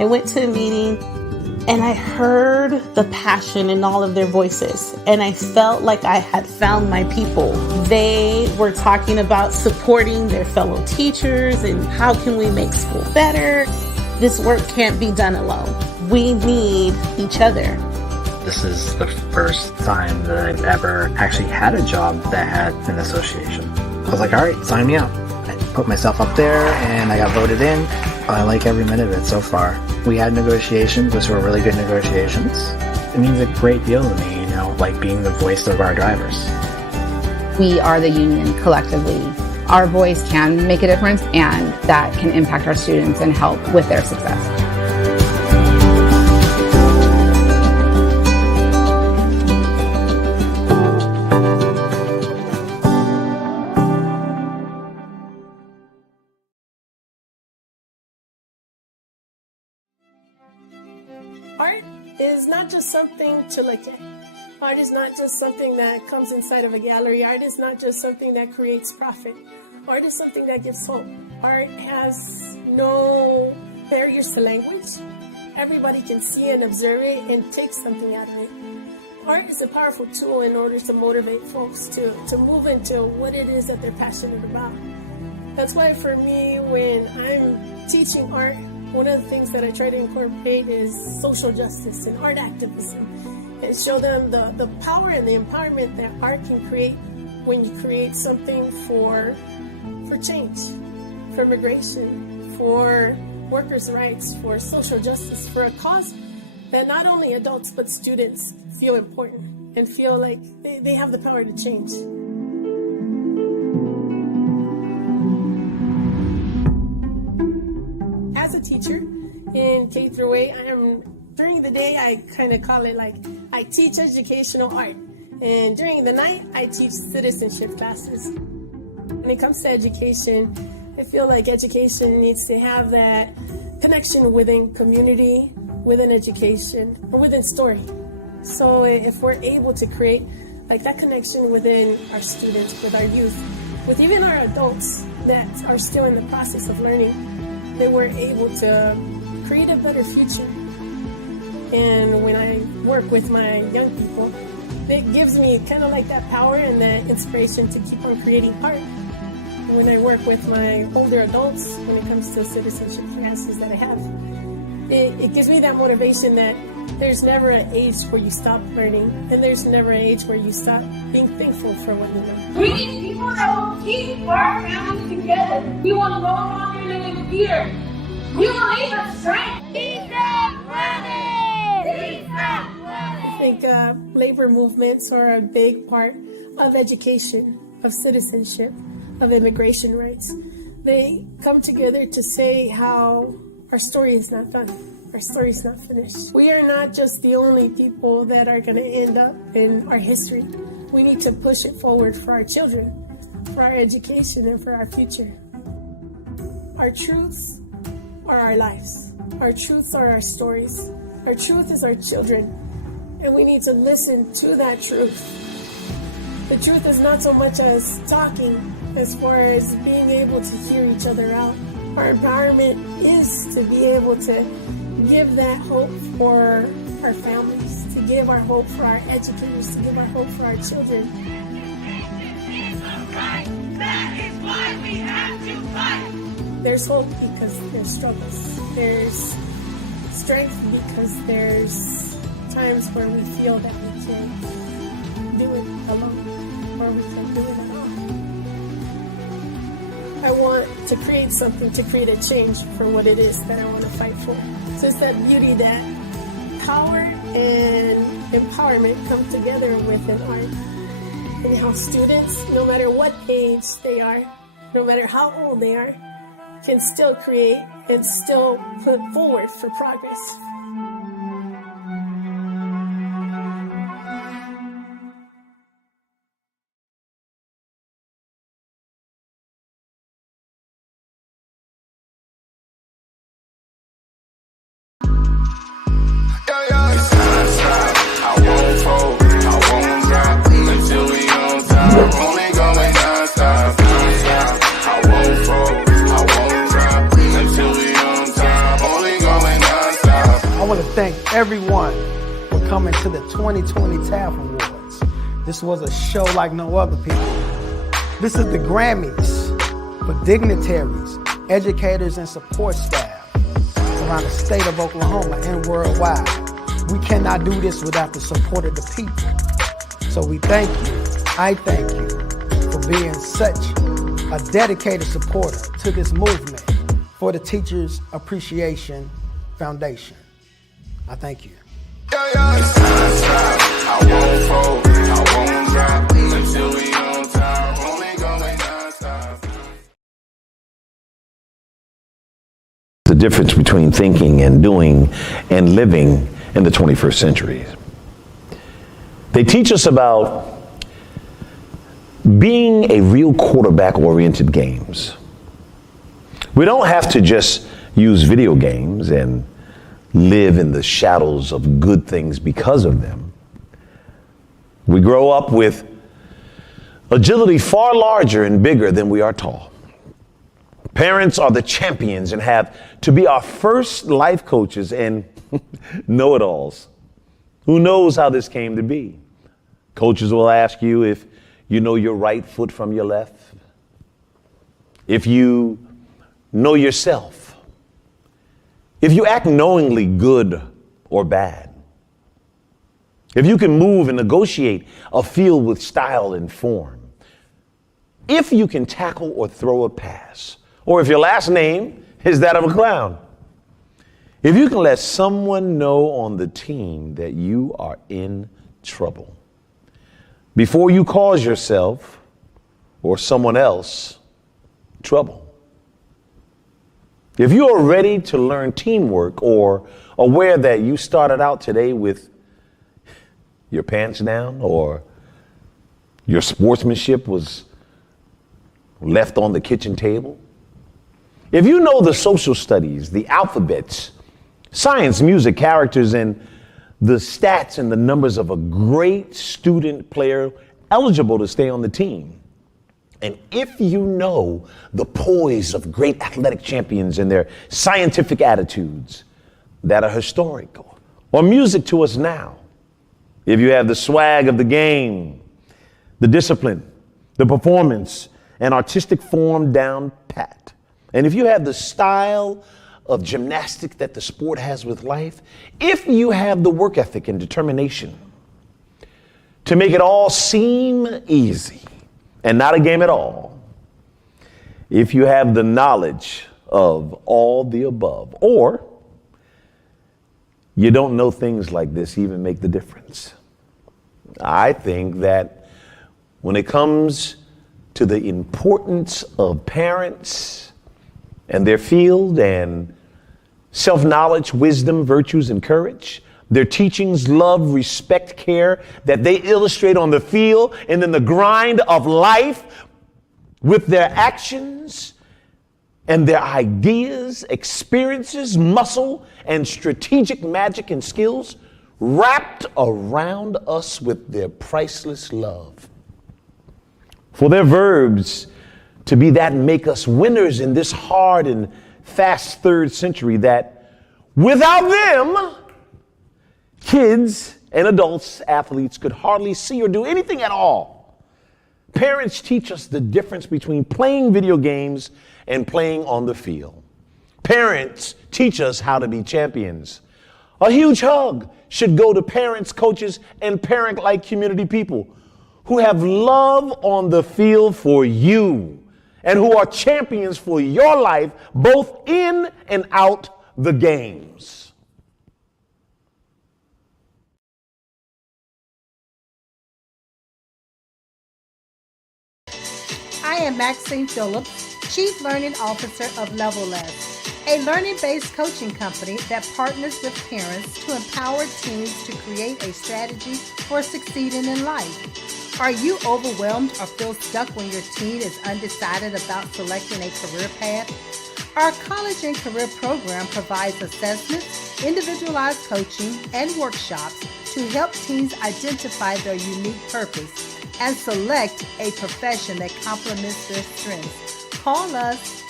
I went to a meeting and I heard the passion in all of their voices, and I felt like I had found my people. They were talking about supporting their fellow teachers and how can we make school better. This work can't be done alone. We need each other. This is the first time that I've ever actually had a job that had an association. I was like, all right, sign me up. I put myself up there and I got voted in. I like every minute of it so far. We had negotiations, which were really good negotiations. It means a great deal to me, like being the voice of our drivers. We are the union collectively. Our voice can make a difference, and that can impact our students and help with their success. Art is not just something to look at. Art is not just something that comes inside of a gallery. Art is not just something that creates profit. Art is something that gives hope. Art has no barriers to language. Everybody can see it and observe it and take something out of it. Art is a powerful tool in order to motivate folks to move into what it is that they're passionate about. That's why for me, when I'm teaching art, one of the things that I try to incorporate is social justice and art activism, and show them the power and the empowerment that art can create when you create something for change, for immigration, for workers' rights, for social justice, for a cause that not only adults but students feel important and feel like they have the power to change. As a teacher in K through 8, during the day I kind of call it like I teach educational art, and during the night I teach citizenship classes. When it comes to education, I feel like education needs to have that connection within community, within education, or within story. So if we're able to create like that connection within our students, with our youth, with even our adults that are still in the process of learning, then we're able to create a better future. And when I work with my young people, it gives me kind of like that power and that inspiration to keep on creating art. When I work with my older adults, when it comes to citizenship classes that I have, it gives me that motivation that there's never an age where you stop learning, and there's never an age where you stop being thankful for what you know. We need people that will keep our families together. We want to go around here living in fear. We will need the strength. I think labor movements are a big part of education, of citizenship, of immigration rights. They come together to say how our story is not done. Our story is not finished. We are not just the only people that are going to end up in our history. We need to push it forward for our children, for our education, and for our future. Our truths are our lives. Our truths are our stories. Our truth is our children, and we need to listen to that truth. The truth is not so much as talking as far as being able to hear each other out. Our empowerment is to be able to give that hope for our families, to give our hope for our educators, to give our hope for our children. That is why we have to fight. There's hope because there's struggles. There's strength because there's times where we feel that we can't do it alone, or we can't do it at all. I want to create something, to create a change for what it is that I want to fight for. So it's that beauty that power and empowerment come together within art. And how students, no matter what age they are, no matter how old they are, can still create and still put forward for progress. thank everyone for coming to the 2020 TAF Awards. This was a show like no other, people. This is the Grammys for dignitaries, educators, and support staff around the state of Oklahoma and worldwide. We cannot do this without the support of the people. So we thank you, I thank you, for being such a dedicated supporter to this movement for the Teachers Appreciation Foundation. I thank you. The difference between thinking and doing and living in the 21st century. They teach us about being a real quarterback-oriented games. We don't have to just use video games and live in the shadows of good things because of them. We grow up with agility far larger and bigger than we are tall. Parents are the champions and have to be our first life coaches and know-it-alls. Who knows how this came to be? Coaches will ask you if you know your right foot from your left, if you know yourself, if you act knowingly good or bad, if you can move and negotiate a field with style and form, if you can tackle or throw a pass, or if your last name is that of a clown, if you can let someone know on the team that you are in trouble before you cause yourself or someone else trouble. If you are ready to learn teamwork or aware that you started out today with your pants down or your sportsmanship was left on the kitchen table, if you know the social studies, the alphabets, science, music, characters, and the stats and the numbers of a great student player eligible to stay on the team, and if you know the poise of great athletic champions and their scientific attitudes that are historical or music to us now, if you have the swag of the game, the discipline, the performance, and artistic form down pat, and if you have the style of gymnastics that the sport has with life, if you have the work ethic and determination to make it all seem easy and not a game at all, if you have the knowledge of all the above, or you don't know things like this even make the difference. I think that when it comes to the importance of parents and their field and self-knowledge, wisdom, virtues, and courage, their teachings, love, respect, care that they illustrate on the field and in the grind of life with their actions and their ideas, experiences, muscle, and strategic magic and skills wrapped around us with their priceless love. For their verbs to be that make us winners in this hard and fast third century that without them, kids and adults, athletes could hardly see or do anything at all. Parents teach us the difference between playing video games and playing on the field. Parents teach us how to be champions. A huge hug should go to parents, coaches, and parent-like community people who have love on the field for you and who are champions for your life, both in and out the games. I am Maxine Phillips, Chief Learning Officer of LevelLess, a learning-based coaching company that partners with parents to empower teens to create a strategy for succeeding in life. Are you overwhelmed or feel stuck when your teen is undecided about selecting a career path? Our college and career program provides assessments, individualized coaching, and workshops to help teens identify their unique purpose and select a profession that complements their strengths. Call us.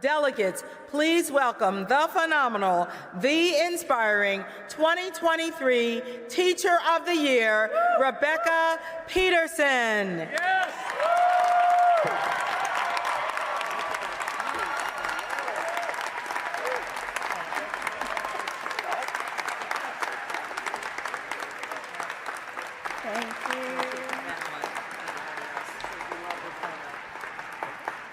Delegates, please welcome the phenomenal, the inspiring 2023 Teacher of the Year, Rebecca Peterson.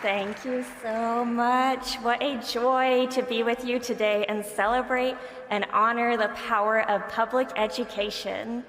Thank you so much. What a joy to be with you today and celebrate and honor the power of public education.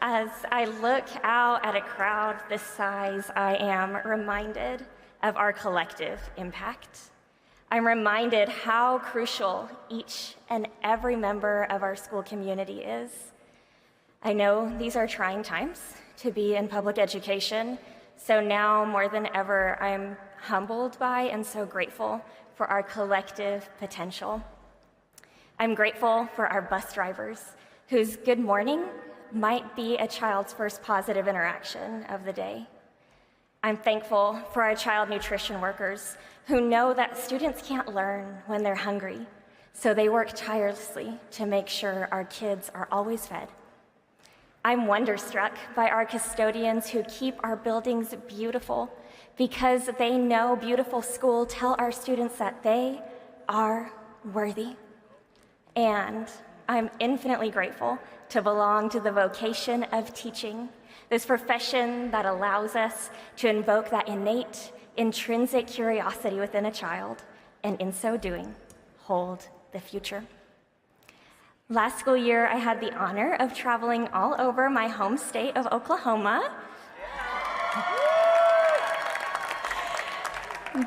As I look out at a crowd this size, I am reminded of our collective impact. I'm reminded how crucial each and every member of our school community is. I know these are trying times to be in public education, so now more than ever, I'm humbled by and so grateful for our collective potential. I'm grateful for our bus drivers, whose good morning might be a child's first positive interaction of the day. I'm thankful for our child nutrition workers, who know that students can't learn when they're hungry, so they work tirelessly to make sure our kids are always fed. I'm wonderstruck by our custodians who keep our buildings beautiful because they know beautiful school tell our students that they are worthy. And I'm infinitely grateful to belong to the vocation of teaching, this profession that allows us to invoke that innate, intrinsic curiosity within a child, and in so doing, hold the future. Last school year, I had the honor of traveling all over my home state of Oklahoma,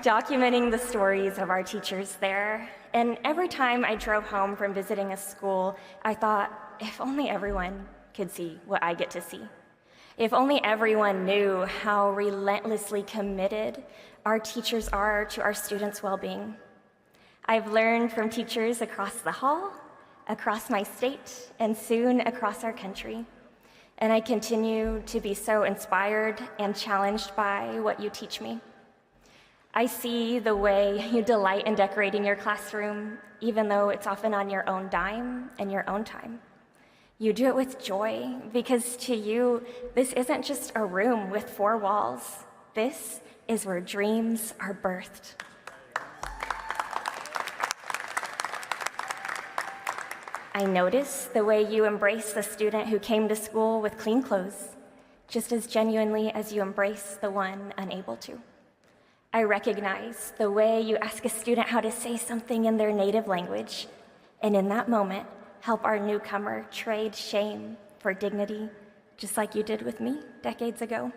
documenting the stories of our teachers there. And every time I drove home from visiting a school, I thought, if only everyone could see what I get to see. If only everyone knew how relentlessly committed our teachers are to our students' well-being. I've learned from teachers across the hall, across my state, and soon across our country. And I continue to be so inspired and challenged by what you teach me. I see the way you delight in decorating your classroom, even though it's often on your own dime and your own time. You do it with joy, because to you, this isn't just a room with four walls. This is where dreams are birthed. I notice the way you embrace the student who came to school with clean clothes, just as genuinely as you embrace the one unable to. I recognize the way you ask a student how to say something in their native language, and in that moment, help our newcomer trade shame for dignity, just like you did with me decades ago.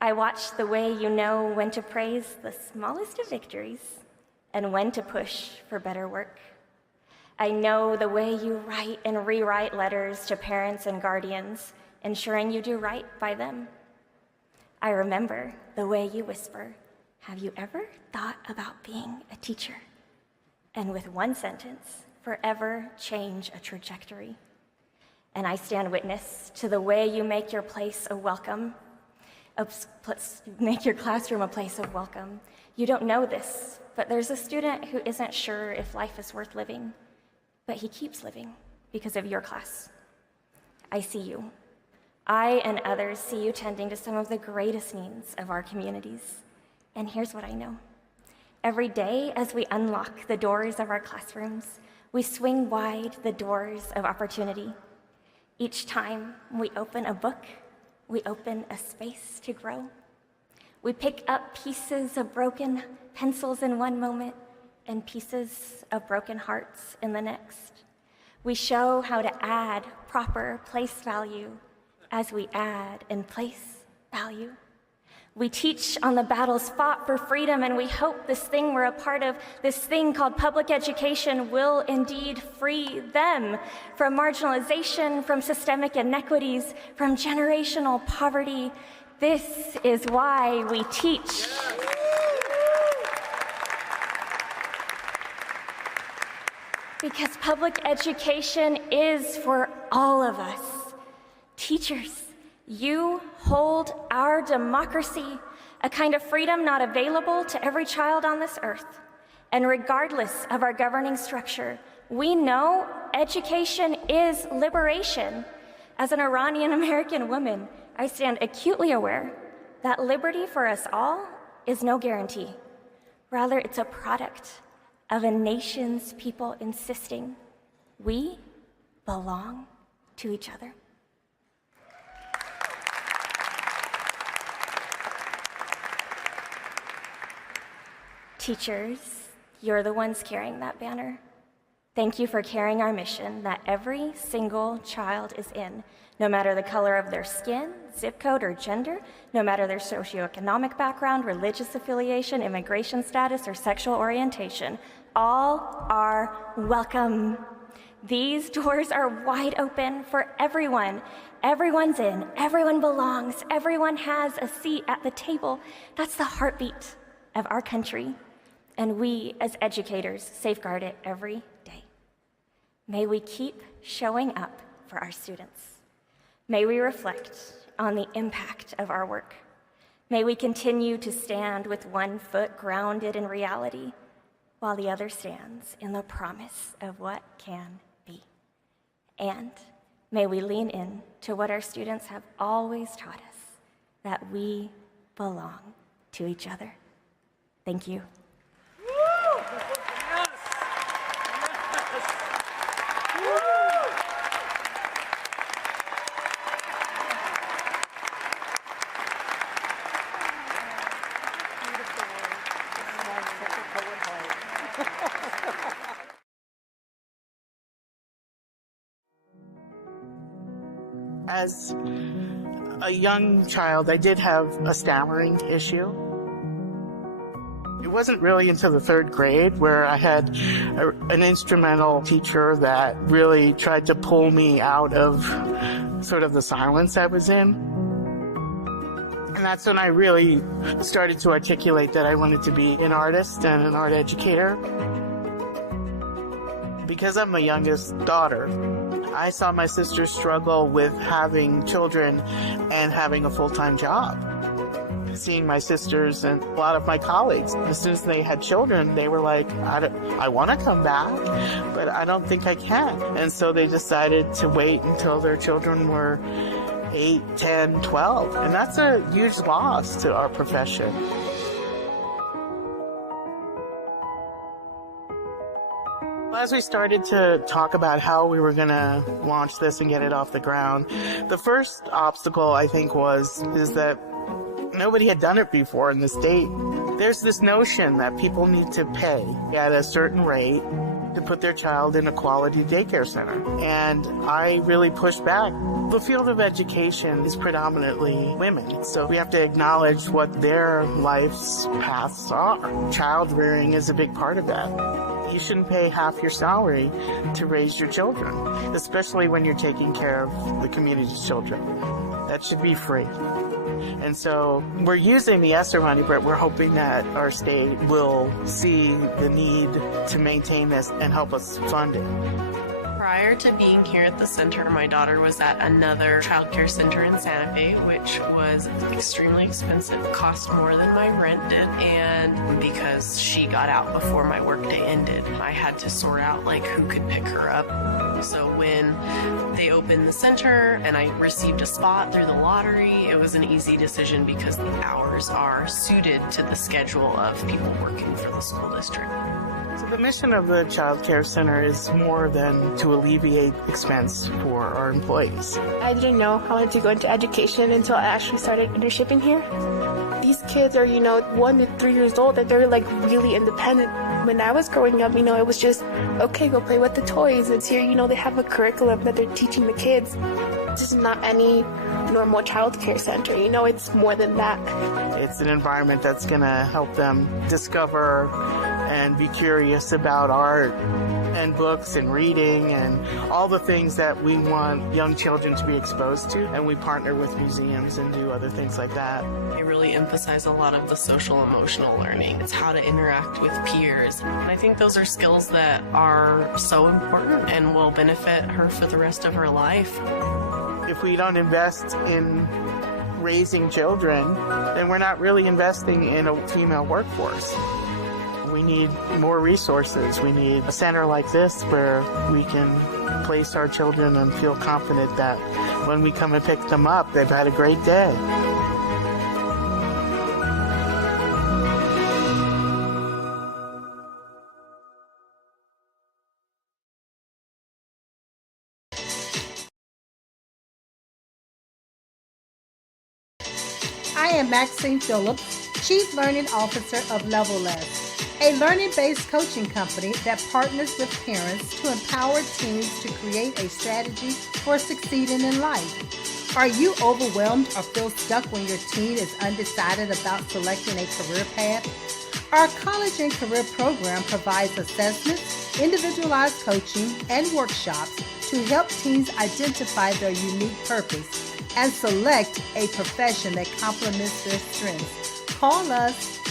I watch the way you know when to praise the smallest of victories and when to push for better work. I know the way you write and rewrite letters to parents and guardians, ensuring you do right by them. I remember the way you whisper, "Have you ever thought about being a teacher?" And with one sentence, forever change a trajectory. And I stand witness to the way you make your place a welcome, make your classroom a place of welcome. You don't know this, but there's a student who isn't sure if life is worth living, but he keeps living because of your class. I see you. I and others see you tending to some of the greatest needs of our communities. And here's what I know. Every day, as we unlock the doors of our classrooms, we swing wide the doors of opportunity. Each time we open a book, we open a space to grow. We pick up pieces of broken pencils in one moment and pieces of broken hearts in the next. We show how to add proper place value as we add and place value. We teach on the battles fought for freedom, and we hope this thing we're a part of, this thing called public education, will indeed free them from marginalization, from systemic inequities, from generational poverty. This is why we teach. Because public education is for all of us. Teachers, you hold our democracy, a kind of freedom not available to every child on this earth. And regardless of our governing structure, we know education is liberation. As an Iranian American woman, I stand acutely aware that liberty for us all is no guarantee. Rather, it's a product of a nation's people insisting we belong to each other. Teachers, you're the ones carrying that banner. Thank you for carrying our mission that every single child is in, no matter the color of their skin, zip code, or gender, no matter their socioeconomic background, religious affiliation, immigration status, or sexual orientation. All are welcome. These doors are wide open for everyone. Everyone's in, everyone belongs, everyone has a seat at the table. That's the heartbeat of our country, and we as educators safeguard it every day. May we keep showing up for our students. May we reflect on the impact of our work. May we continue to stand with one foot grounded in reality, while the other stands in the promise of what can be. And may we lean in to what our students have always taught us, that we belong to each other. Thank you. As a young child, I did have a stammering issue. It wasn't really until the 3rd grade where I had an instrumental teacher that really tried to pull me out of sort of the silence I was in. And that's when I really started to articulate that I wanted to be an artist and an art educator. Because I'm the youngest daughter, I saw my sister struggle with having children and having a full-time job. Seeing my sisters and a lot of my colleagues, as soon as they had children, they were like, I want to come back, but I don't think I can. And so they decided to wait until their children were 8, 10, 12. And that's a huge loss to our profession. As we started to talk about how we were going to launch this and get it off the ground, the first obstacle, I think, is that nobody had done it before in the state. There's this notion that people need to pay at a certain rate to put their child in a quality daycare center. And I really pushed back. The field of education is predominantly women, so we have to acknowledge what their life's paths are. Child rearing is a big part of that. You shouldn't pay half your salary to raise your children, especially when you're taking care of the community's children. That should be free. And so we're using the ESSER money, but we're hoping that our state will see the need to maintain this and help us fund it. Prior to being here at the center, my daughter was at another childcare center in Santa Fe, which was extremely expensive, cost more than my rent did, and because she got out before my workday ended, I had to sort out like who could pick her up. So when they opened the center and I received a spot through the lottery, it was an easy decision because the hours are suited to the schedule of people working for the school district. So the mission of the Child Care Center is more than to alleviate expense for our employees. I didn't know I wanted to go into education until I actually started internshiping here. These kids are, 1 to 3 years old, and they're like really independent. When I was growing up, it was just, okay, go play with the toys. It's here, they have a curriculum that they're teaching the kids. This is not any normal child care center, it's more than that. It's an environment that's gonna help them discover and be curious about art and books and reading and all the things that we want young children to be exposed to. And we partner with museums and do other things like that. They really emphasize a lot of the social emotional learning. It's how to interact with peers. And I think those are skills that are so important and will benefit her for the rest of her life. If we don't invest in raising children, then we're not really investing in a female workforce. We need more resources. We need a center like this where we can place our children and feel confident that when we come and pick them up, they've had a great day. I am Maxine Phillips, Chief Learning Officer of Level Less, a learning-based coaching company that partners with parents to empower teens to create a strategy for succeeding in life. Are you overwhelmed or feel stuck when your teen is undecided about selecting a career path? Our college and career program provides assessments, individualized coaching, and workshops to help teens identify their unique purpose and select a profession that complements their strengths. Call us